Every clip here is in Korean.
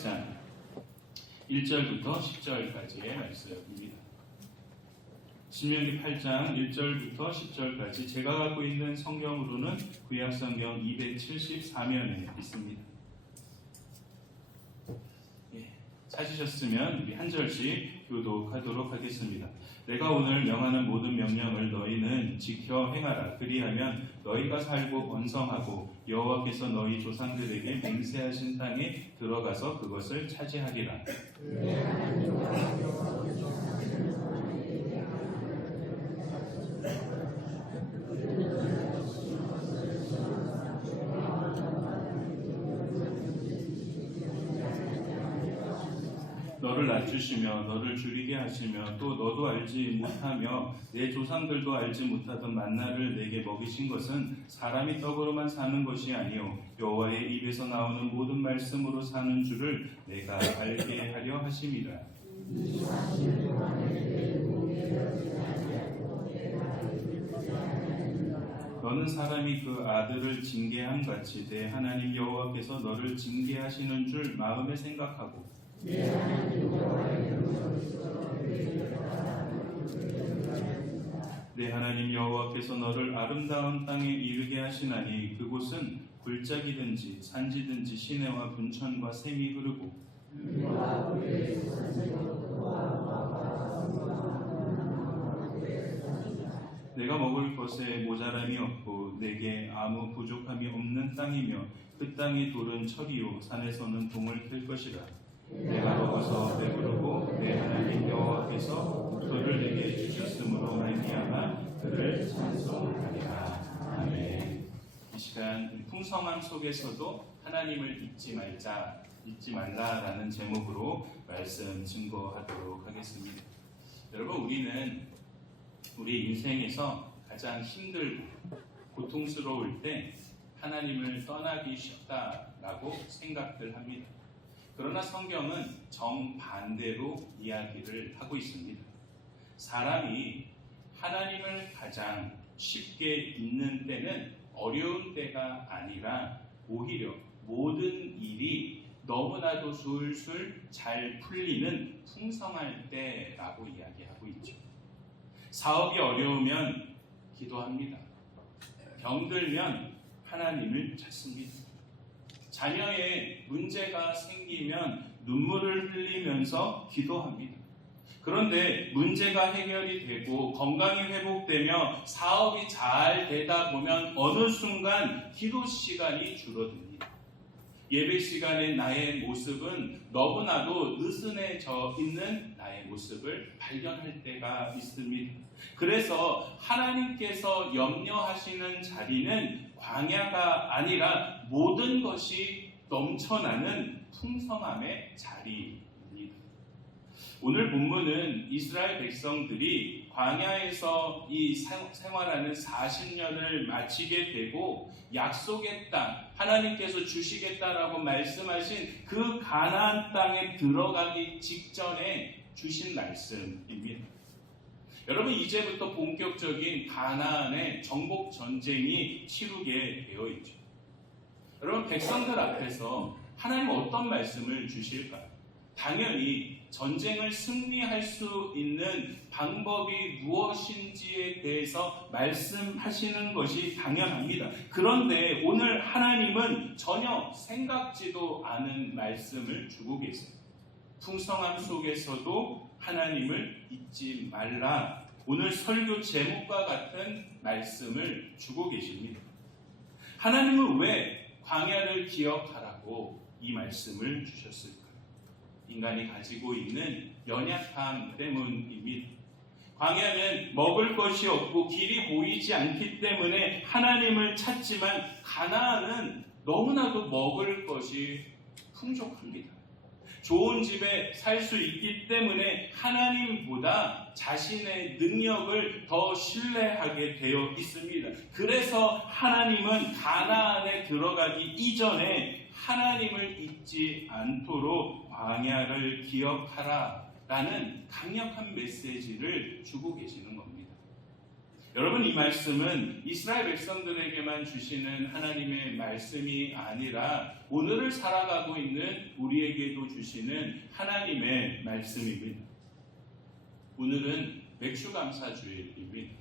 자, 1절부터 10절까지의 말씀입니다. 신명기 8장 1절부터 10절까지 제가 갖고 있는 성경으로는 구약성경 274면에 있습니다. 찾으셨으면 우리 한 절씩 교독하도록 하겠습니다. 내가 오늘 명하는 모든 명령을 너희는 지켜 행하라. 그리하면 너희가 살고 번성하고 여호와께서 너희 조상들에게 맹세하신 땅에 들어가서 그것을 차지하리라. 너를 낮추시며 너를 줄이게 하시며 또 너도 알지 못하며 내 조상들도 알지 못하던 만나를 내게 먹이신 것은 사람이 떡으로만 사는 것이 아니요 여호와의 입에서 나오는 모든 말씀으로 사는 줄을 내가 알게 하려 하심이라. 너는 사람이 그 아들을 징계함 같이 내 하나님 여호와께서 너를 징계하시는 줄 마음에 생각하고 내 하나님 여호와께서 너를 아름다운 땅에 이르게 하시나니 그곳은 골짜기든지 산지든지 시내와 분천과 샘이 흐르고 내가 먹을 것에 모자람이 없고 내게 아무 부족함이 없는 땅이며 그 땅의 돌은 철이요 산에서는 동을 캘 것이라. 내가 먹어서 배부르고 내 하나님 여호와께서 그를 내게 주셨으므로 말미암아 그를 찬송하리라. 아멘. 이 시간 풍성함 속에서도 하나님을 잊지 말라라는 제목으로 말씀 증거하도록 하겠습니다. 여러분, 우리는 우리 인생에서 가장 힘들고 고통스러울 때 하나님을 떠나기 쉽다라고 생각들 합니다. 그러나 성경은 정반대로 이야기를 하고 있습니다. 사람이 하나님을 가장 쉽게 잊는 때는 어려운 때가 아니라 오히려 모든 일이 너무나도 술술 잘 풀리는 풍성할 때라고 이야기하고 있죠. 사업이 어려우면 기도합니다. 병들면 하나님을 찾습니다. 자녀의 문제가 생기면 눈물을 흘리면서 기도합니다. 그런데 문제가 해결이 되고 건강이 회복되며 사업이 잘 되다 보면 어느 순간 기도 시간이 줄어듭니다. 예배 시간에 나의 모습은 너무나도 느슨해져 있는 나의 모습을 발견할 때가 있습니다. 그래서 하나님께서 염려하시는 자리는 광야가 아니라 모든 것이 넘쳐나는 풍성함의 자리입니다. 오늘 본문은 이스라엘 백성들이 광야에서 이 생활하는 40년을 마치게 되고 약속의 땅, 하나님께서 주시겠다라고 말씀하신 그 가나안 땅에 들어가기 직전에 주신 말씀입니다. 여러분, 이제부터 본격적인 가나안의 정복 전쟁이 치르게 되어 있죠. 여러분, 백성들 앞에서 하나님 어떤 말씀을 주실까요? 당연히 전쟁을 승리할 수 있는 방법이 무엇인지에 대해서 말씀하시는 것이 당연합니다. 그런데 오늘 하나님은 전혀 생각지도 않은 말씀을 주고 계세요. 풍성함 속에서도 하나님을 잊지 말라. 오늘 설교 제목과 같은 말씀을 주고 계십니다. 하나님은 왜 광야를 기억하라고 이 말씀을 주셨을까요? 인간이 가지고 있는 연약함 때문입니다. 광야는 먹을 것이 없고 길이 보이지 않기 때문에 하나님을 찾지만 가나안은 너무나도 먹을 것이 풍족합니다. 좋은 집에 살 수 있기 때문에 하나님보다 자신의 능력을 더 신뢰하게 되어 있습니다. 그래서 하나님은 가나안에 들어가기 이전에 하나님을 잊지 않도록 광야를 기억하라 라는 강력한 메시지를 주고 계시는 겁니다. 여러분, 이 말씀은 이스라엘 백성들에게만 주시는 하나님의 말씀이 아니라 오늘을 살아가고 있는 우리에게도 주시는 하나님의 말씀입니다. 오늘은 맥주감사주일입니다.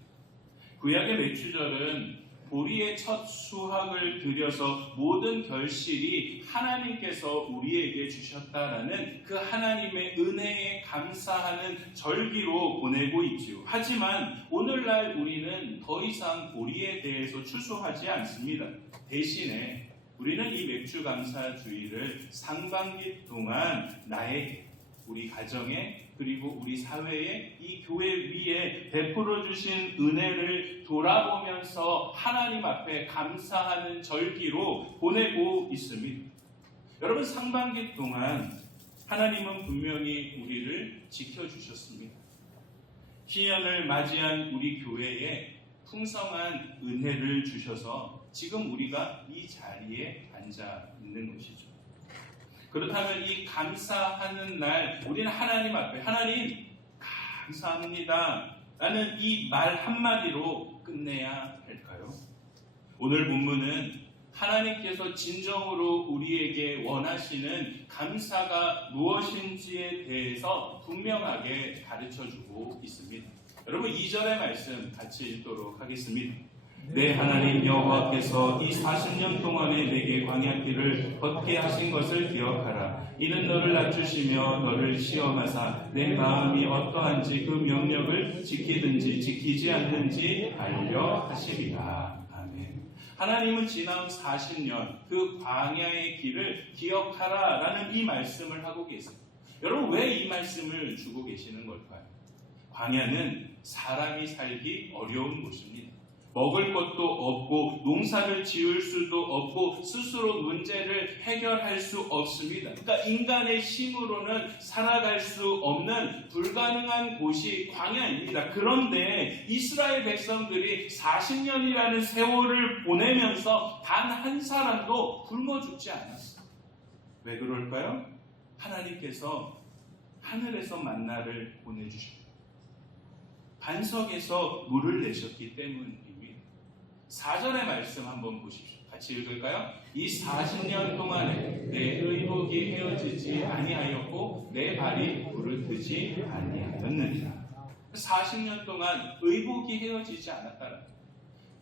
구약의 맥주절은 보리의 첫 수확을 들여서 모든 결실이 하나님께서 우리에게 주셨다라는 그 하나님의 은혜에 감사하는 절기로 보내고 있지요. 하지만 오늘날 우리는 더 이상 보리에 대해서 추수하지 않습니다. 대신에 우리는 이 맥주감사주일을 상반기 동안 나에게, 우리 가정에, 그리고 우리 사회에, 이 교회 위에 베풀어 주신 은혜를 돌아보면서 하나님 앞에 감사하는 절기로 보내고 있습니다. 여러분, 상반기 동안 하나님은 분명히 우리를 지켜주셨습니다. 희년을 맞이한 우리 교회에 풍성한 은혜를 주셔서 지금 우리가 이 자리에 앉아 있는 것이죠. 그렇다면 이 감사하는 날 우리는 하나님 앞에, 하나님 감사합니다 라는 이 말 한마디로 끝내야 할까요? 오늘 본문은 하나님께서 진정으로 우리에게 원하시는 감사가 무엇인지에 대해서 분명하게 가르쳐주고 있습니다. 여러분, 2절의 말씀 같이 읽도록 하겠습니다. 내 하나님 여호와께서 이 40년 동안에 내게 광야길을 걷게 하신 것을 기억하라. 이는 너를 낮추시며 너를 시험하사 내 마음이 어떠한지 그 명령을 지키든지 지키지 않는지 알려 하시리라. 아멘. 하나님은 지난 40년 그 광야의 길을 기억하라 라는 이 말씀을 하고 계세요. 여러분, 왜 이 말씀을 주고 계시는 걸까요? 광야는 사람이 살기 어려운 곳입니다. 먹을 것도 없고 농사를 지을 수도 없고 스스로 문제를 해결할 수 없습니다. 그러니까 인간의 힘으로는 살아갈 수 없는 불가능한 곳이 광야입니다. 그런데 이스라엘 백성들이 40년이라는 세월을 보내면서 단 한 사람도 굶어 죽지 않았어요. 왜 그럴까요? 하나님께서 하늘에서 만나를 보내주셨고 반석에서 물을 내셨기 때문입니다. 4절의 말씀 한번 보십시오. 같이 읽을까요? 이 40년 동안에 내 의복이 헤어지지 아니하였고 내 발이 부르트지 아니하였느니라. 40년 동안 의복이 헤어지지 않았다라는,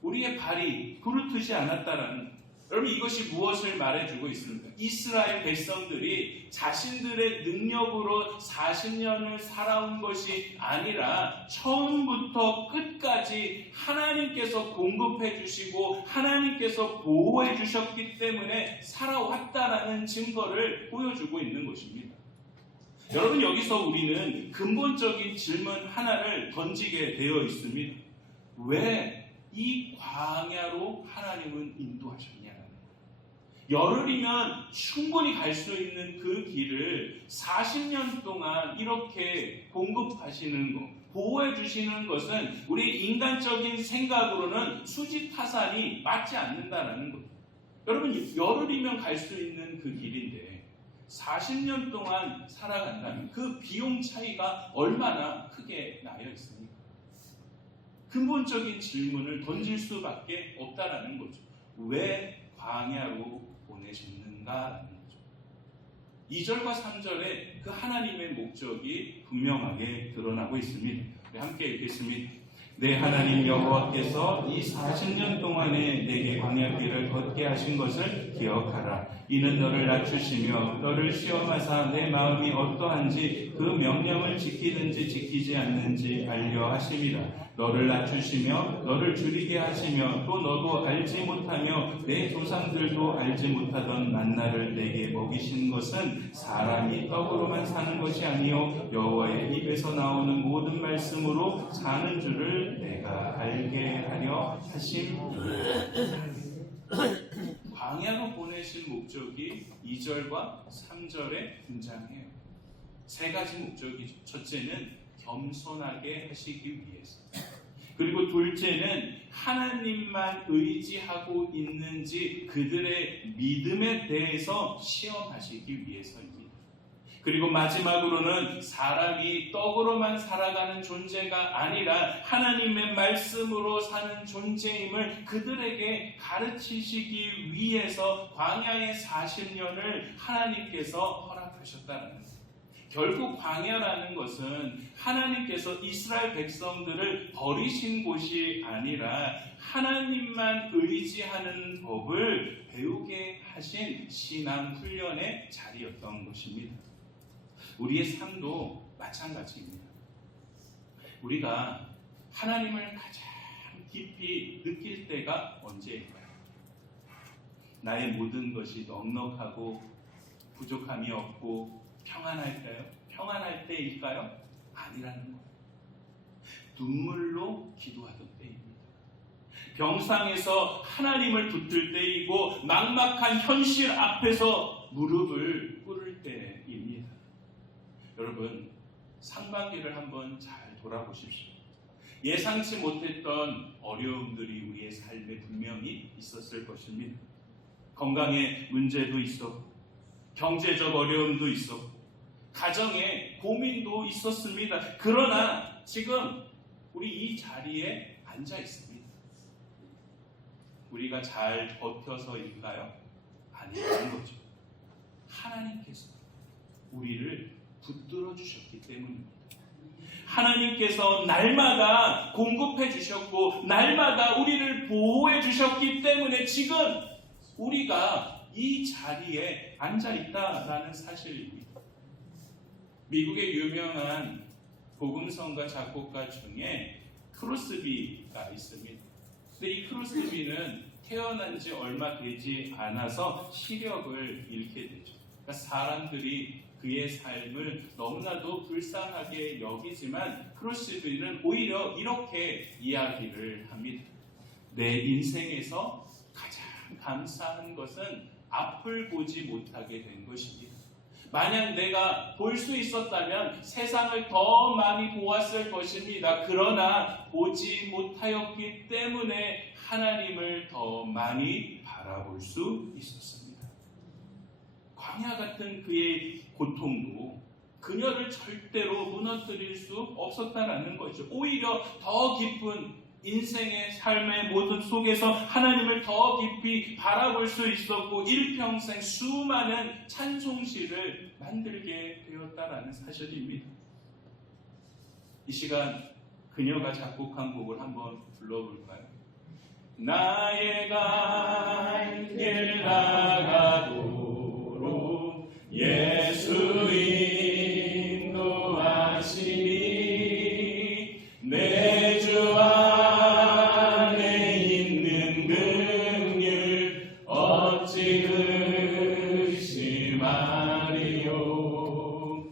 우리의 발이 부르트지 않았다라는, 여러분, 이것이 무엇을 말해주고 있습니까? 이스라엘 백성들이 자신들의 능력으로 40년을 살아온 것이 아니라 처음부터 끝까지 하나님께서 공급해 주시고 하나님께서 보호해 주셨기 때문에 살아왔다라는 증거를 보여주고 있는 것입니다. 여러분, 여기서 우리는 근본적인 질문 하나를 던지게 되어 있습니다. 왜 이 광야로 하나님은 인도하셨냐? 열흘이면 충분히 갈 수 있는 그 길을 40년 동안 이렇게 공급하시는 것, 보호해 주시는 것은 우리 인간적인 생각으로는 수지타산이 맞지 않는다라는 것. 여러분, 열흘이면 갈 수 있는 그 길인데 40년 동안 살아간다면 그 비용 차이가 얼마나 크게 나여 있습니까? 근본적인 질문을 던질 수밖에 없다라는 거죠. 왜 광야로 보내셨는가라는 거죠. 2절과 3절에 그 하나님의 목적이 분명하게 드러나고 있습니다. 함께 읽겠습니다. 내 하나님 여호와께서 이 40년 동안에 내게 광야길을 걷게 하신 것을 기억하라. 이는 너를 낮추시며 너를 시험하사 내 마음이 어떠한지 그 명령을 지키든지 지키지 않는지 알려 하심이라. 너를 낮추시며 너를 줄이게 하시며 또 너도 알지 못하며 내 조상들도 알지 못하던 만나를 내게 먹이신 것은 사람이 떡으로만 사는 것이 아니요 여호와의 입에서 나오는 모든 말씀으로 사는 줄을 내가 알게 하려 하심이라. 광야로 보내신 목적이 2절과 3절에 등장해요. 세 가지 목적이죠. 첫째는 겸손하게 하시기 위해서. 그리고 둘째는 하나님만 의지하고 있는지 그들의 믿음에 대해서 시험하시기 위해서입니다. 그리고 마지막으로는 사람이 떡으로만 살아가는 존재가 아니라 하나님의 말씀으로 사는 존재임을 그들에게 가르치시기 위해서 광야의 40년을 하나님께서 허락하셨다는 거예요. 결국 광야라는 것은 하나님께서 이스라엘 백성들을 버리신 곳이 아니라 하나님만 의지하는 법을 배우게 하신 신앙 훈련의 자리였던 것입니다. 우리의 삶도 마찬가지입니다. 우리가 하나님을 가장 깊이 느낄 때가 언제일까요? 나의 모든 것이 넉넉하고 부족함이 없고 평안할까요? 평안할 때일까요? 아니라는 거예요. 눈물로 기도하던 때입니다. 병상에서 하나님을 붙들 때이고 막막한 현실 앞에서 무릎을 꿇을 때입니다. 여러분, 상반기를 한번 잘 돌아보십시오. 예상치 못했던 어려움들이 우리의 삶에 분명히 있었을 것입니다. 건강에 문제도 있었고, 경제적 어려움도 있었고, 가정에 고민도 있었습니다. 그러나 지금 우리 이 자리에 앉아 있습니다. 우리가 잘 버텨서일까요? 아니라는 거죠. 하나님께서 우리를 붙들어 주셨기 때문입니다. 하나님께서 날마다 공급해 주셨고 날마다 우리를 보호해 주셨기 때문에 지금 우리가 이 자리에 앉아 있다라는 사실입니다. 미국의 유명한 복음성가 작곡가 중에 크로스비가 있습니다. 근데 이 크로스비는 태어난 지 얼마 되지 않아서 시력을 잃게 되죠. 그러니까 사람들이 그의 삶을 너무나도 불쌍하게 여기지만 크로스비는 오히려 이렇게 이야기를 합니다. 내 인생에서 가장 감사한 것은 앞을 보지 못하게 된 것입니다. 만약 내가 볼 수 있었다면 세상을 더 많이 보았을 것입니다. 그러나 보지 못하였기 때문에 하나님을 더 많이 바라볼 수 있었습니다. 광야 같은 그의 고통도 그녀를 절대로 무너뜨릴 수 없었다라는 거죠. 오히려 더 깊은 인생의 삶의 모든 속에서 하나님을 더 깊이 바라볼 수 있었고 일평생 수많은 찬송시를 만들게 되었다라는 사실입니다. 이 시간 그녀가 작곡한 곡을 한번 불러볼까요? 나의 갈 길 나가도록 예수 인도하시니 내 주 안에 있는 긍휼 어찌 의심하리요.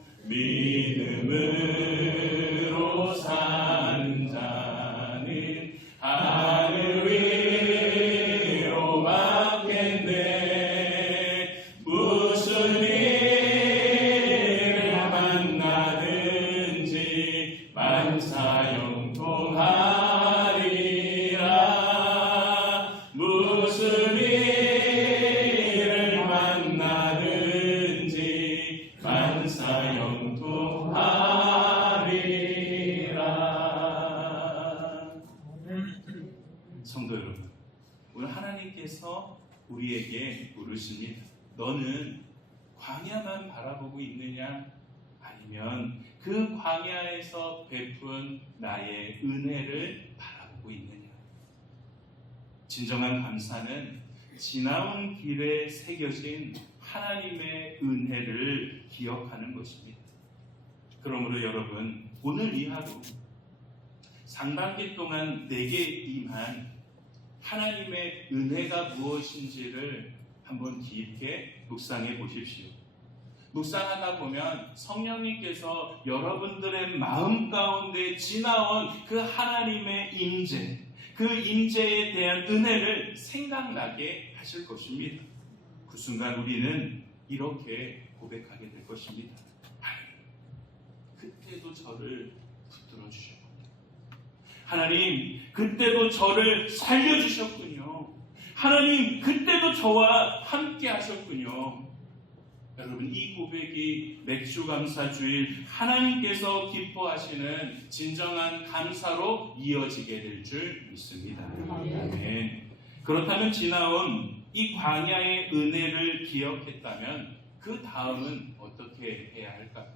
믿음으로 산 자는 하늘 위로 받겠네. 무슨 일을 만나든지 만사형통하리라. 무슨 일을 만나든지 만사형통하리라. 성도 여러분, 오늘 하나님께서 우리에게 물으십니다. 너는 광야만 바라보고 있느냐? 아니면 그 광야에서 베푼 나의 은혜를 바라보고 있느냐? 진정한 감사는 지나온 길에 새겨진 하나님의 은혜를 기억하는 것입니다. 그러므로 여러분, 오늘 이 하루 상반기 동안 내게 임한 하나님의 은혜가 무엇인지를 한번 깊게 묵상해 보십시오. 묵상하다 보면 성령님께서 여러분들의 마음 가운데 지나온 그 하나님의 임재, 그 임재에 대한 은혜를 생각나게 하실 것입니다. 그 순간 우리는 이렇게 고백하게 될 것입니다. 하나님, 그때도 저를 붙들어 주셨군요. 하나님, 그때도 저를 살려주셨군요. 하나님, 그때도 저와 함께 하셨군요. 여러분, 이 고백이 맥주 감사 주일 하나님께서 기뻐하시는 진정한 감사로 이어지게 될 줄 믿습니다. 아멘. 그렇다면 지나온 이 광야의 은혜를 기억했다면 그 다음은 어떻게 해야 할까요?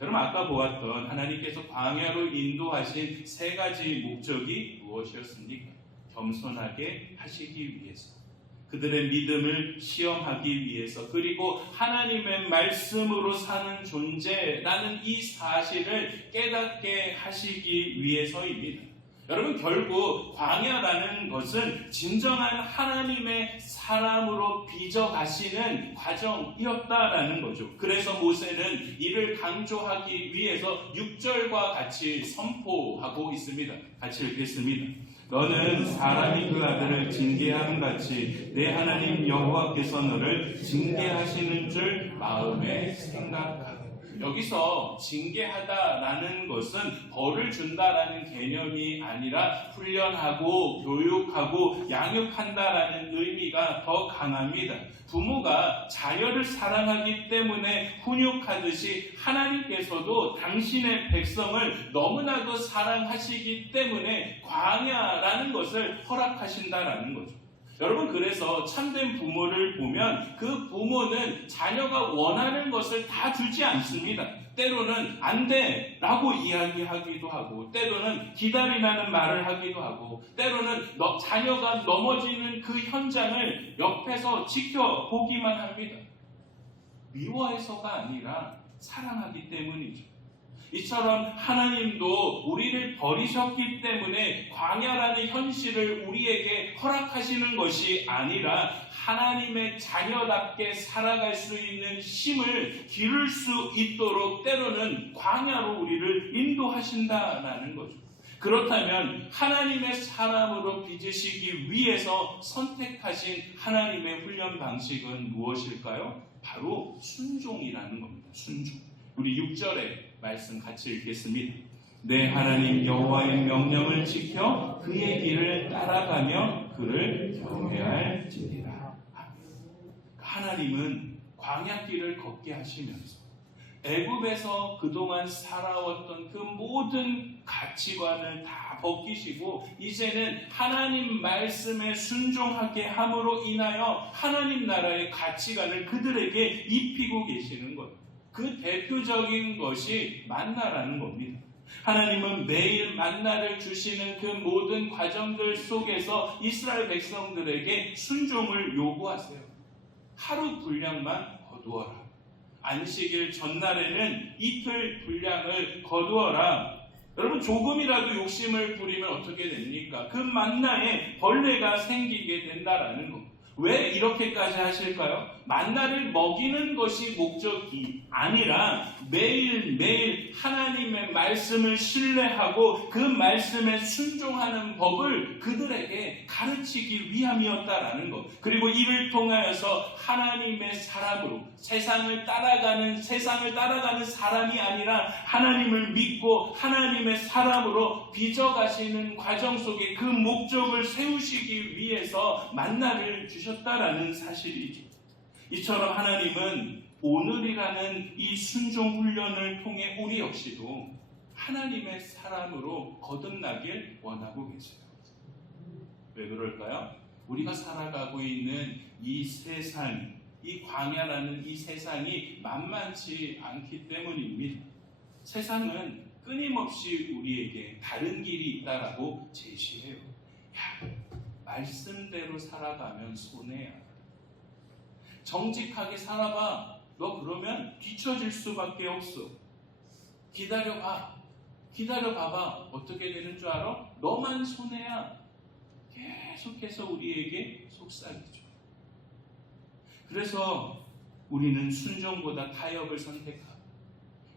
여러분, 아까 보았던 하나님께서 광야로 인도하신 세 가지 목적이 무엇이었습니까? 겸손하게 하시기 위해서, 그들의 믿음을 시험하기 위해서, 그리고 하나님의 말씀으로 사는 존재라는 이 사실을 깨닫게 하시기 위해서입니다. 여러분, 결국 광야라는 것은 진정한 하나님의 사람으로 빚어가시는 과정이었다라는 거죠. 그래서 모세는 이를 강조하기 위해서 6절과 같이 선포하고 있습니다. 같이 읽겠습니다. 너는 사람이 그 아들을 징계함 같이 내 하나님 여호와께서 너를 징계하시는 줄 마음에 생각하라. 여기서 징계하다라는 것은 벌을 준다라는 개념이 아니라 훈련하고 교육하고 양육한다라는 의미가 더 강합니다. 부모가 자녀를 사랑하기 때문에 훈육하듯이 하나님께서도 당신의 백성을 너무나도 사랑하시기 때문에 광야라는 것을 허락하신다라는 거죠. 여러분, 그래서 참된 부모를 보면 그 부모는 자녀가 원하는 것을 다 주지 않습니다. 때로는 안 돼 라고 이야기하기도 하고, 때로는 기다리라는 말을 하기도 하고, 때로는 자녀가 넘어지는 그 현장을 옆에서 지켜보기만 합니다. 미워해서가 아니라 사랑하기 때문이죠. 이처럼 하나님도 우리를 버리셨기 때문에 광야라는 현실을 우리에게 허락하시는 것이 아니라 하나님의 자녀답게 살아갈 수 있는 힘을 기를 수 있도록 때로는 광야로 우리를 인도하신다라는 거죠. 그렇다면 하나님의 사람으로 빚으시기 위해서 선택하신 하나님의 훈련 방식은 무엇일까요? 바로 순종이라는 겁니다. 순종. 우리 6절에 말씀 같이 읽겠습니다. 내 하나님 여호와의 명령을 지켜 그의 길을 따라가며 그를 경외할지니라. 하나님은 광야길을 걷게 하시면서 애굽에서 그동안 살아왔던 그 모든 가치관을 다 벗기시고 이제는 하나님 말씀에 순종하게 함으로 인하여 하나님 나라의 가치관을 그들에게 입히고 계시는 거예요. 그 대표적인 것이 만나라는 겁니다. 하나님은 매일 만나를 주시는 그 모든 과정들 속에서 이스라엘 백성들에게 순종을 요구하세요. 하루 분량만 거두어라. 안식일 전날에는 이틀 분량을 거두어라. 여러분, 조금이라도 욕심을 부리면 어떻게 됩니까? 그 만나에 벌레가 생기게 된다라는 거. 왜 이렇게까지 하실까요? 만나를 먹이는 것이 목적이 아니라 매일매일 하나님의 말씀을 신뢰하고 그 말씀에 순종하는 법을 그들에게 가르치기 위함이었다라는 것. 그리고 이를 통하여서 하나님의 사람으로 세상을 따라가는 사람이 아니라 하나님을 믿고 하나님의 사람으로 빚어가시는 과정 속에 그 목적을 세우시기 위해서 만나를 주셨다라는 사실이죠. 이처럼 하나님은 오늘이라는 이 순종 훈련을 통해 우리 역시도 하나님의 사람으로 거듭나길 원하고 계세요. 왜 그럴까요? 우리가 살아가고 있는 이 세상, 이 광야라는 이 세상이 만만치 않기 때문입니다. 세상은 끊임없이 우리에게 다른 길이 있다라고 제시해요. 말씀대로 살아가면 손해야. 정직하게 살아봐. 너 그러면 뒤처질 수밖에 없어. 기다려봐봐. 어떻게 되는 줄 알아? 너만 손해야. 계속해서 우리에게 속삭이죠. 그래서 우리는 순종보다 타협을 선택하고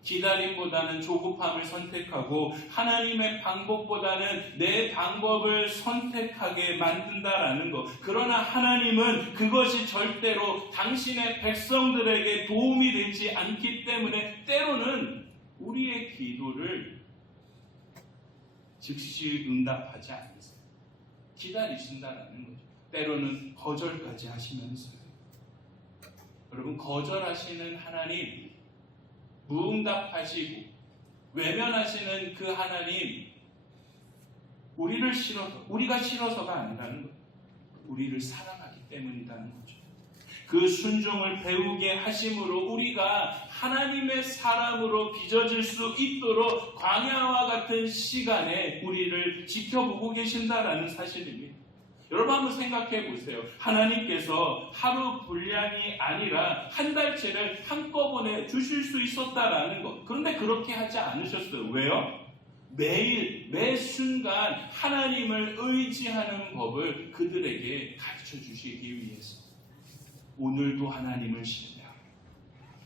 기다림보다는 조급함을 선택하고 하나님의 방법보다는 내 방법을 선택하게 만든다라는 것. 그러나 하나님은 그것이 절대로 당신의 백성들에게 도움이 되지 않기 때문에 때로는 우리의 기도를 즉시 응답하지 않으세요. 기다리신다라는 거죠. 때로는 거절까지 하시면서요. 여러분, 거절하시는 하나님, 무응답하시고 외면하시는 그 하나님, 우리가 싫어서가 아니라는 거예요. 우리를 사랑하기 때문이라는 거죠. 그 순종을 배우게 하심으로 우리가 하나님의 사람으로 빚어질 수 있도록 광야와 같은 시간에 우리를 지켜보고 계신다라는 사실입니다. 여러분, 한번 생각해 보세요. 하나님께서 하루 분량이 아니라 한 달치를 한꺼번에 주실 수 있었다라는 것. 그런데 그렇게 하지 않으셨어요. 왜요? 매일 매 순간 하나님을 의지하는 법을 그들에게 가르쳐 주시기 위해서 오늘도 하나님을 신뢰하고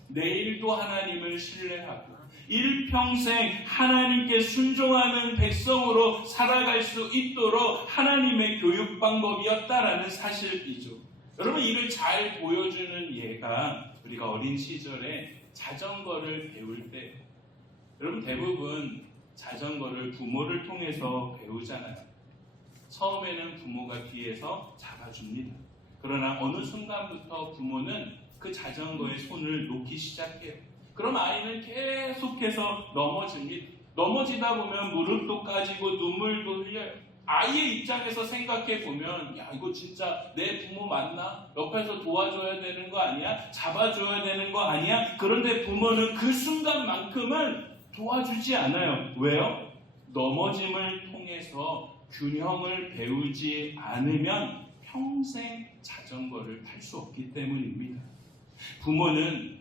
내일도 하나님을 신뢰하고 일평생 하나님께 순종하는 백성으로 살아갈 수 있도록 하나님의 교육 방법이었다라는 사실이죠. 여러분, 이를 잘 보여주는 예가 우리가 어린 시절에 자전거를 배울 때, 여러분, 대부분 자전거를 부모를 통해서 배우잖아요. 처음에는 부모가 뒤에서 잡아줍니다. 그러나 어느 순간부터 부모는 그 자전거에 손을 놓기 시작해요. 그럼 아이는 계속해서 넘어집니다. 넘어지다 보면 무릎도 까지고 눈물도 흘려요. 아이의 입장에서 생각해 보면, 야, 이거 진짜 내 부모 맞나? 옆에서 도와줘야 되는 거 아니야? 잡아줘야 되는 거 아니야? 그런데 부모는 그 순간만큼은 도와주지 않아요. 왜요? 넘어짐을 통해서 균형을 배우지 않으면 평생 자전거를 탈 수 없기 때문입니다. 부모는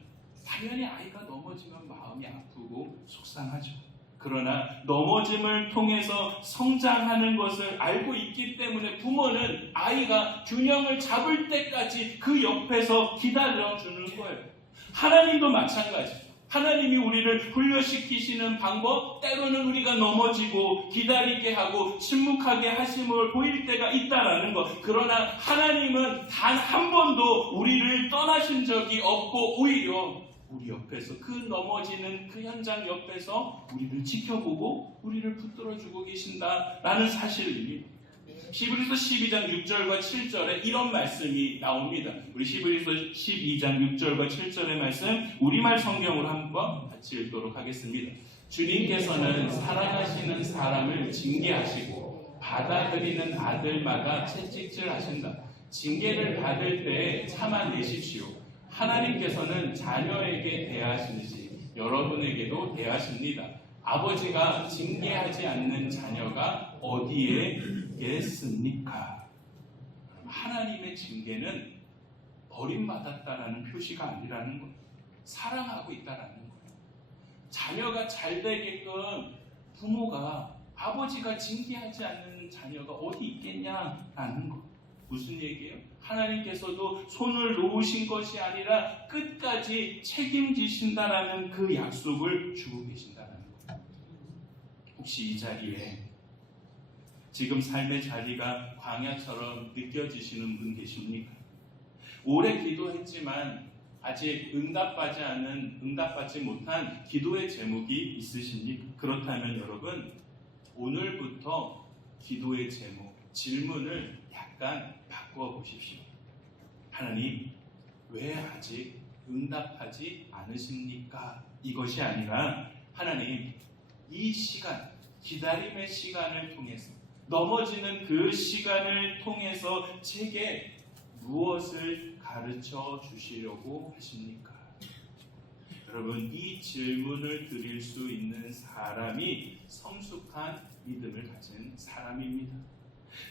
당연히 아이가 넘어지면 마음이 아프고 속상하죠. 그러나 넘어짐을 통해서 성장하는 것을 알고 있기 때문에 부모는 아이가 균형을 잡을 때까지 그 옆에서 기다려주는 거예요. 하나님도 마찬가지죠. 하나님이 우리를 훈련시키시는 방법, 때로는 우리가 넘어지고 기다리게 하고 침묵하게 하심을 보일 때가 있다라는 것. 그러나 하나님은 단 한 번도 우리를 떠나신 적이 없고 오히려 우리 옆에서 그 넘어지는 그 현장 옆에서 우리를 지켜보고 우리를 붙들어주고 계신다라는 사실입니다. 히브리서 12장 6절과 7절에 이런 말씀이 나옵니다. 우리 히브리서 12장 6절과 7절의 말씀 우리말 성경으로 한번 같이 읽도록 하겠습니다. 주님께서는 사랑하시는 사람을 징계하시고 받아들이는 아들마다 채찍질 하신다. 징계를 받을 때에 참아내십시오. 하나님께서는 자녀에게 대하시듯이 여러분에게도 대하십니다. 아버지가 징계하지 않는 자녀가 어디에 있겠습니까? 하나님의 징계는 버림받았다라는 표시가 아니라는 거예요. 사랑하고 있다라는 거예요. 자녀가 잘 되게끔 부모가, 아버지가 징계하지 않는 자녀가 어디 있겠냐라는 거. 무슨 얘기예요? 하나님께서도 손을 놓으신 것이 아니라 끝까지 책임지신다라는 그 약속을 주고 계신다는 거예요. 혹시 이 자리에 지금 삶의 자리가 광야처럼 느껴지시는 분 계십니까? 오래 기도했지만 아직 응답받지 못한 기도의 제목이 있으십니까? 그렇다면 여러분, 오늘부터 기도의 제목, 질문을 약간 바꿔보십시오. 하나님, 왜 아직 응답하지 않으십니까? 이것이 아니라, 하나님, 이 시간, 기다림의 시간을 통해서, 넘어지는 그 시간을 통해서 제게 무엇을 가르쳐 주시려고 하십니까? 여러분, 이 질문을 드릴 수 있는 사람이 성숙한 믿음을 가진 사람입니다.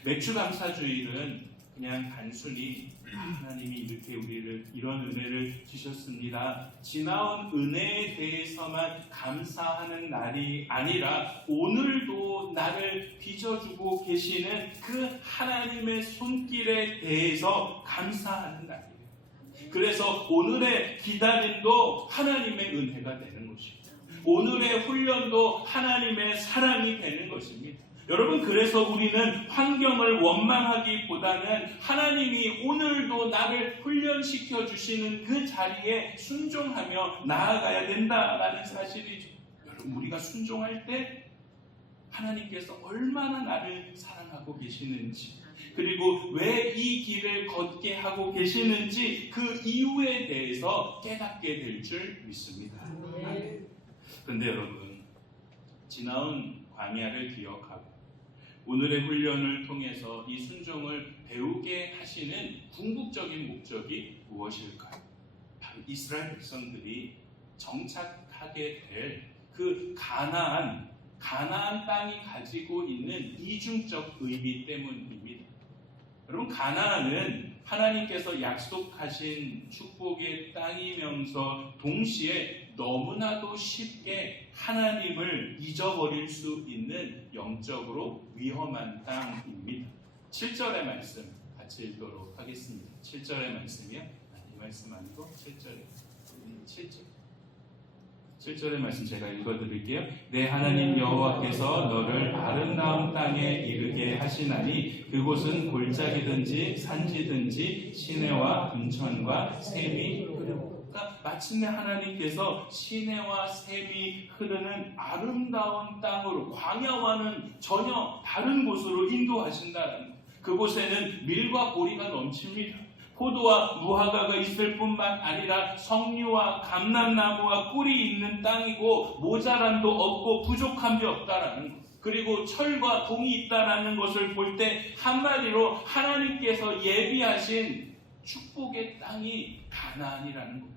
맥주감사주일은 그냥 단순히 하나님이 이렇게 우리를 이런 은혜를 주셨습니다, 지나온 은혜에 대해서만 감사하는 날이 아니라 오늘도 나를 빚어주고 계시는 그 하나님의 손길에 대해서 감사하는 날이에요. 그래서 오늘의 기다림도 하나님의 은혜가 되는 것입니다. 오늘의 훈련도 하나님의 사랑이 되는 것입니다. 여러분, 그래서 우리는 환경을 원망하기보다는 하나님이 오늘도 나를 훈련시켜 주시는 그 자리에 순종하며 나아가야 된다라는 사실이죠. 여러분, 우리가 순종할 때 하나님께서 얼마나 나를 사랑하고 계시는지, 그리고 왜 이 길을 걷게 하고 계시는지 그 이유에 대해서 깨닫게 될 줄 믿습니다. 그런데 여러분, 지나온 광야를 기억하고 오늘의 훈련을 통해서 이 순종을 배우게 하시는 궁극적인 목적이 무엇일까요? 바로 이스라엘 백성들이 정착하게 될 그 가나안 땅이 가지고 있는 이중적 의미 때문입니다. 여러분, 가나안은 하나님께서 약속하신 축복의 땅이면서 동시에 너무나도 쉽게 하나님을 잊어버릴 수 있는 영적으로 위험한 땅입니다. 7절의 말씀 같이 읽도록 하겠습니다. 7절의 말씀이요? 이 말씀 아니고 7절의 말씀 제가 읽어드릴게요. 내 하나님 여호와께서 너를 아름다운 땅에 이르게 하시나니 그곳은 골짜기든지 산지든지 시내와 분천과 샘이 흐르고, 그러니까 마침내 하나님께서 시내와 샘이 흐르는 아름다운 땅으로, 광야와는 전혀 다른 곳으로 인도하신다는 것. 그곳에는 밀과 보리가 넘칩니다. 포도와 무화과가 있을 뿐만 아니라 석류와 감람나무와 꿀이 있는 땅이고 모자람도 없고 부족함도 없다라는 것. 그리고 철과 동이 있다라는 것을 볼 때 한마디로 하나님께서 예비하신 축복의 땅이 가나안이라는 것.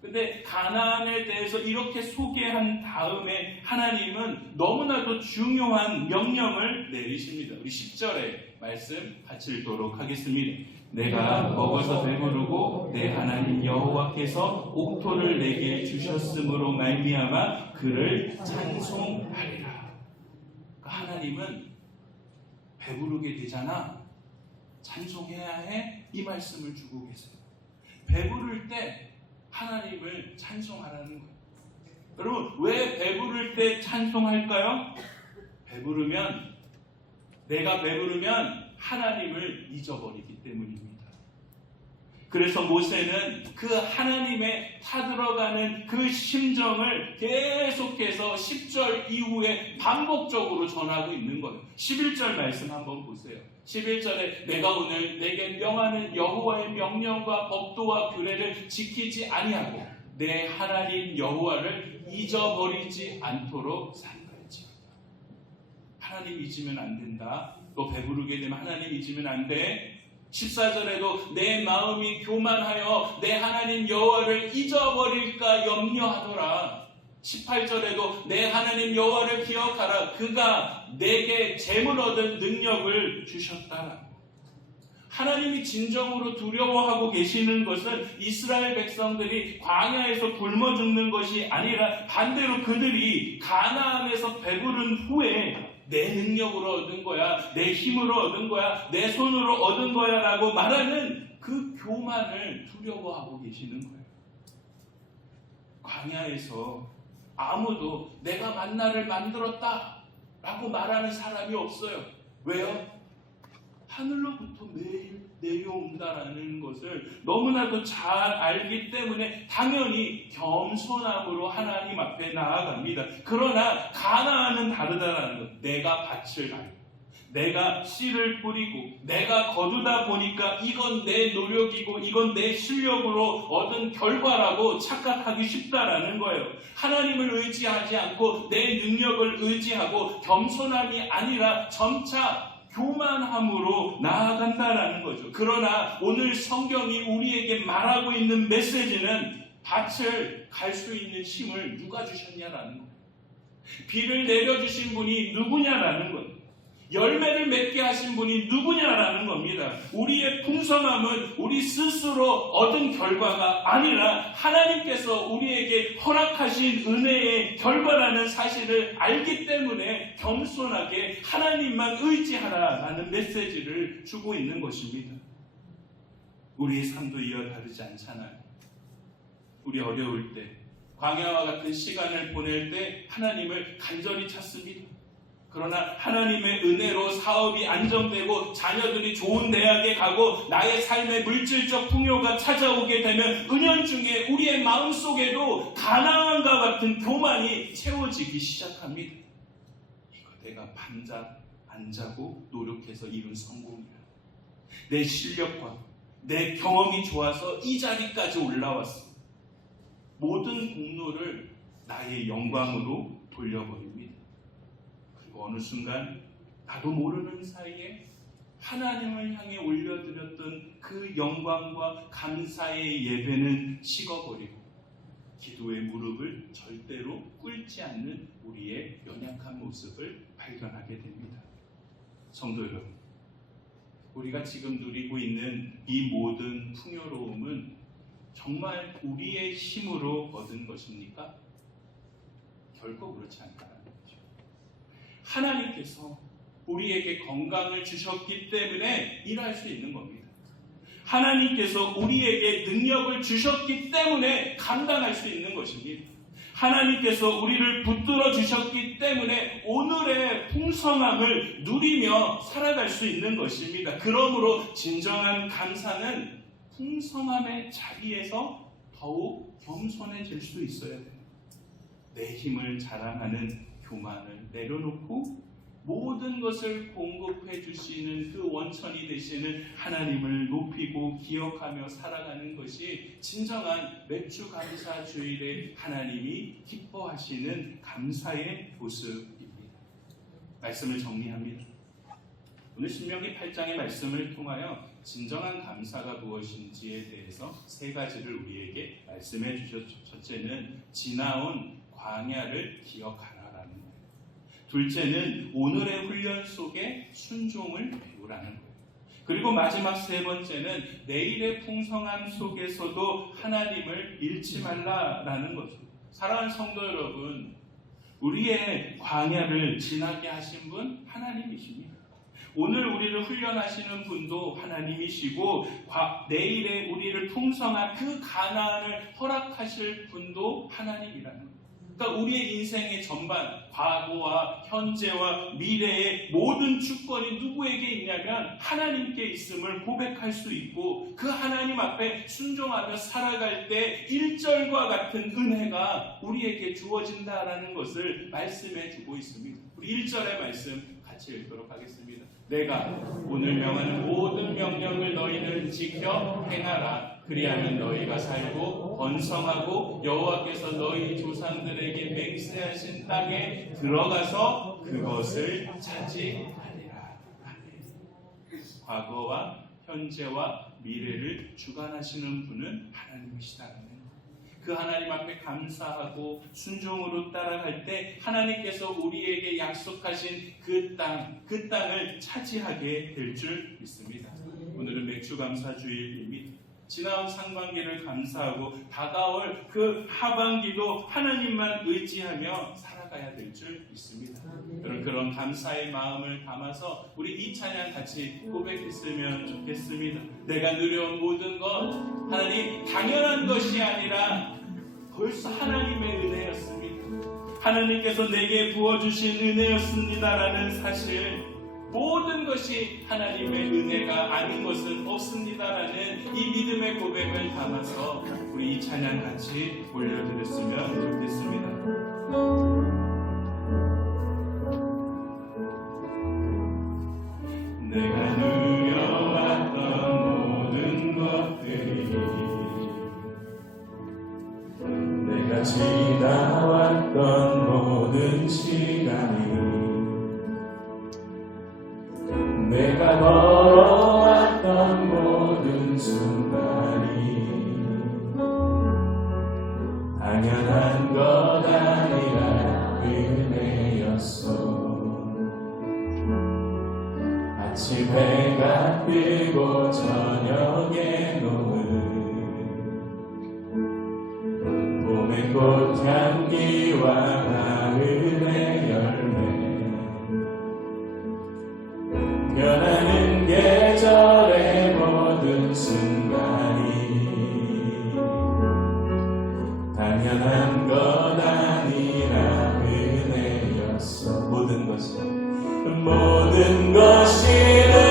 근데 가나안에 대해서 이렇게 소개한 다음에 하나님은 너무나도 중요한 명령을 내리십니다. 우리 10절의 말씀 같이 읽도록 하겠습니다. 내가 먹어서 배부르고 내 하나님 여호와께서 옥토를 내게 주셨으므로 말미암아 그를 찬송하리라. 그러니까 하나님은 배부르게 되잖아, 찬송해야 해, 이 말씀을 주고 계세요. 배부를 때 하나님을 찬송하라는 거예요. 여러분, 왜 배부를 때 찬송할까요? 내가 배부르면 하나님을 잊어버리기 때문입니다. 그래서 모세는 그 하나님의 타들어가는 그 심정을 계속해서 10절 이후에 반복적으로 전하고 있는 거예요. 11절 말씀 한번 보세요. 11절에 내가 오늘 내게 명하는 여호와의 명령과 법도와 규례를 지키지 아니하고 내 하나님 여호와를 잊어버리지 않도록 삼갈지어다. 하나님 잊으면 안 된다. 너 배부르게 되면 하나님 잊으면 안 돼. 14절에도 내 마음이 교만하여 내 하나님 여호와를 잊어버릴까 염려하더라. 18절에도 내 하나님 여호와를 기억하라. 그가 내게 재물 얻을 능력을 주셨다. 하나님이 진정으로 두려워하고 계시는 것은 이스라엘 백성들이 광야에서 굶어 죽는 것이 아니라 반대로 그들이 가나안에서 배부른 후에 내 능력으로 얻은 거야, 내 힘으로 얻은 거야, 내 손으로 얻은 거야 라고 말하는 그 교만을 두려워하고 계시는 거예요. 광야에서 아무도 내가 만나를 만들었다 라고 말하는 사람이 없어요. 왜요? 하늘로부터 매일 내려온다라는 것을 너무나도 잘 알기 때문에 당연히 겸손함으로 하나님 앞에 나아갑니다. 그러나 가나안은 다르다라는 것. 내가 밭을 갈고 내가 씨를 뿌리고 내가 거두다 보니까 이건 내 노력이고 이건 내 실력으로 얻은 결과라고 착각하기 쉽다라는 거예요. 하나님을 의지하지 않고 내 능력을 의지하고 겸손함이 아니라 점차 교만함으로 나아간다라는 거죠. 그러나 오늘 성경이 우리에게 말하고 있는 메시지는 밭을 갈 수 있는 힘을 누가 주셨냐라는 거예요. 비를 내려주신 분이 누구냐라는 거예요. 열매를 맺게 하신 분이 누구냐라는 겁니다. 우리의 풍성함은 우리 스스로 얻은 결과가 아니라 하나님께서 우리에게 허락하신 은혜의 결과라는 사실을 알기 때문에 겸손하게 하나님만 의지하라라는 메시지를 주고 있는 것입니다. 우리의 삶도 이와 다르지 않잖아요. 우리 어려울 때, 광야와 같은 시간을 보낼 때 하나님을 간절히 찾습니다. 그러나 하나님의 은혜로 사업이 안정되고 자녀들이 좋은 대학에 가고 나의 삶의 물질적 풍요가 찾아오게 되면 은연중에 우리의 마음속에도 가나안과 같은 교만이 채워지기 시작합니다. 이거 내가 반짝 안 자고 노력해서 이룬 성공이야. 내 실력과 내 경험이 좋아서 이 자리까지 올라왔어. 모든 공로를 나의 영광으로 돌려버립니다. 그리고 어느 순간 나도 모르는 사이에 하나님을 향해 올려드렸던 그 영광과 감사의 예배는 식어버리고 기도의 무릎을 절대로 꿇지 않는 우리의 연약한 모습을 발견하게 됩니다. 성도 여러분, 우리가 지금 누리고 있는 이 모든 풍요로움은 정말 우리의 힘으로 얻은 것입니까? 결코 그렇지 않다는 거죠. 하나님께서 우리에게 건강을 주셨기 때문에 일할 수 있는 겁니다. 하나님께서 우리에게 능력을 주셨기 때문에 감당할 수 있는 것입니다. 하나님께서 우리를 붙들어 주셨기 때문에 오늘의 풍성함을 누리며 살아갈 수 있는 것입니다. 그러므로 진정한 감사는 풍성함의 자리에서 더욱 겸손해질 수 있어야 돼요. 내 힘을 자랑하는 교만을 내려놓고 모든 것을 공급해 주시는 그 원천이 되시는 하나님을 높이고 기억하며 살아가는 것이 진정한 맥주 감사 주일에 하나님이 기뻐하시는 감사의 모습입니다. 말씀을 정리합니다. 오늘 신명기 8장의 말씀을 통하여 진정한 감사가 무엇인지에 대해서 세 가지를 우리에게 말씀해 주셨죠. 첫째는 지나온 광야를 기억하라. 둘째는 오늘의 훈련 속에 순종을 배우라는 거예요. 그리고 마지막 세 번째는 내일의 풍성함 속에서도 하나님을 잃지 말라라는 거죠. 사랑하는 성도 여러분, 우리의 광야를 지나게 하신 분 하나님이십니다. 오늘 우리를 훈련하시는 분도 하나님이시고 내일의 우리를 풍성한 그 가나안을 허락하실 분도 하나님이라는 거예요. 그러니까 우리의 인생의 전반, 과거와 현재와 미래의 모든 주권이 누구에게 있냐면 하나님께 있음을 고백할 수 있고 그 하나님 앞에 순종하며 살아갈 때 1절과 같은 은혜가 우리에게 주어진다라는 것을 말씀해 주고 있습니다. 우리 1절의 말씀 같이 읽도록 하겠습니다. 내가 오늘 명하는 모든 명령을 너희는 지켜 행하라. 그리하면 너희가 살고 번성하고 여호와께서 너희 조상들에게 맹세하신 땅에 들어가서 그것을 차지하리라. 과거와 현재와 미래를 주관하시는 분은 하나님이시다는 거예요. 그 하나님 앞에 감사하고 순종으로 따라갈 때 하나님께서 우리에게 약속하신 그 땅을 차지하게 될 줄 믿습니다. 오늘은 맥주감사주일입니다. 지나온 상반기를 감사하고 다가올 그 하반기도 하나님만 의지하며 살아가야 될 줄 믿습니다. 여러분, 그런 감사의 마음을 담아서 우리 이 찬양 같이 고백했으면 좋겠습니다. 내가 누려온 모든 것 하나님 당연한 것이 아니라 벌써 하나님의 은혜였습니다. 하나님께서 내게 부어주신 은혜였습니다라는 사실, 모든 것이 하나님의 은혜가 아닌 것은 없습니다라는 이 믿음의 고백을 담아서 우리 이 찬양 같이 올려드렸으면 좋겠습니다. 내가 누려왔던 모든 것들이, 내가 지나왔던 모든 시간이, 내가 걸어왔던 모든 순간이 당연한 것 아니라 은혜였어. 아침 해가 뜨고 저녁에 노을, 봄의 꽃향기와 가을의 열매, 변하는 계절의 모든 순간이 당연한 것 아니라 은혜였어. 모든 것이 은혜,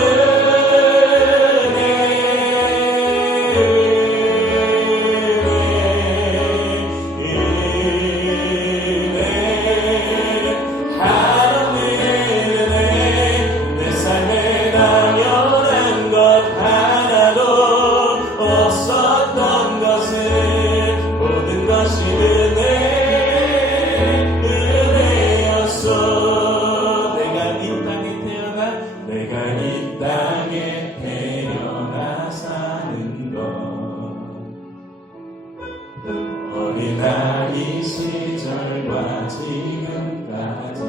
이 땅에 태어나 사는 것, 어린아이 시절과 지금까지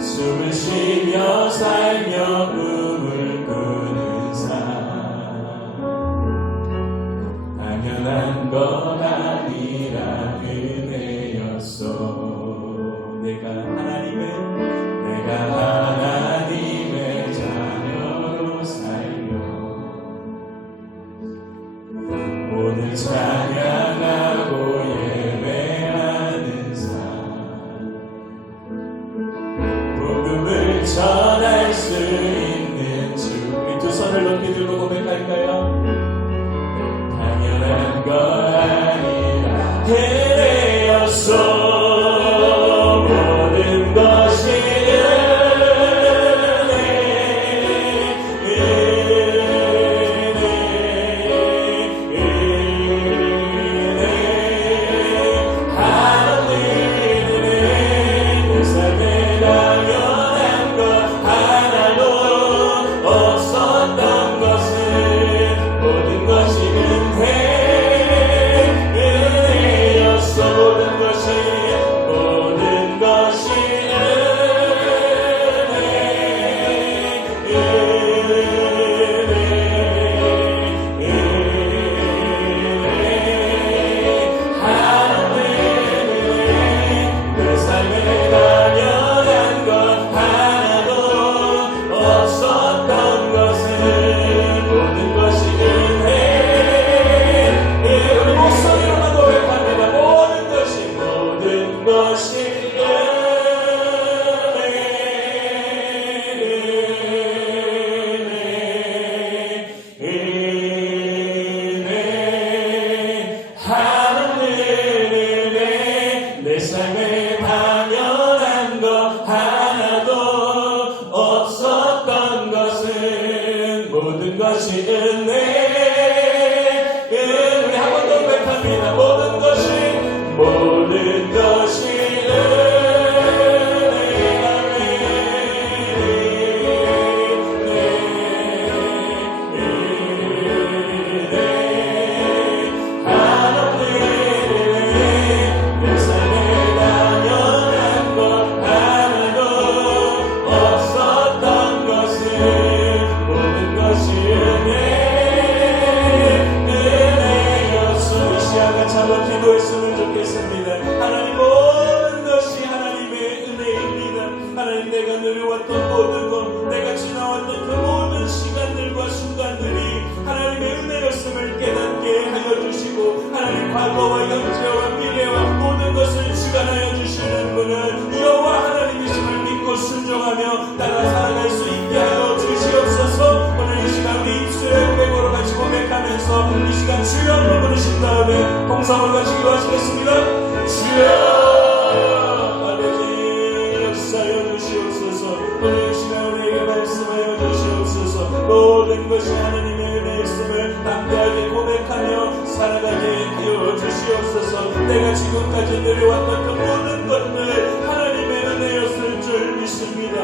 숨을 쉬며 살며 꿈을 꾸는 삶, 당연한 것 아니라 은혜였소. 내가 하나님의 자녀로 살며 오늘 찬양하고 예배하는 삶, 복음을 전할 수 있는 주. 우리 두 손을 높이 들고 고백할까요? 당연한 것 아니라 은혜였소. 모든 것이 내 삶에 당연한 것 하나도 없었던 것은 모든 것이 은혜. 우리 한 번 더 고백합니다. 모든 것이 기도했으면 좋겠습니다. 하나님, 모든 것이 하나님의 은혜입니다. 하나님, 내가 누려왔던 모든 것, 내가 지나왔던 그 모든 시간들과 순간들이 하나님의 은혜였음을 깨닫게 하여 주시고, 하나님 과거와 현재와 미래와 모든 것을 주관하여 주시는 분은 여호와 하나님이심을 믿고 순종하며 따라 살아갈 수 있게 하여 주시옵소서. 오늘 이 시간 우리 입술의 고백으로 같이 고백하면서 이 시간 주여 한번 부르신 다음에 봉사를 같이 기도하시겠습니다. 주여 아버지 역사하여 주시옵소서. 오늘 이 시간 우리에게 말씀하여 주시옵소서. 모든 것이 하나님의 은혜였음을 담대하게 고백하며 살아가게 하여 주시옵소서. 내가 지금까지 내려왔던 그 모든 것들 하나님의 은혜였을 줄 믿습니다.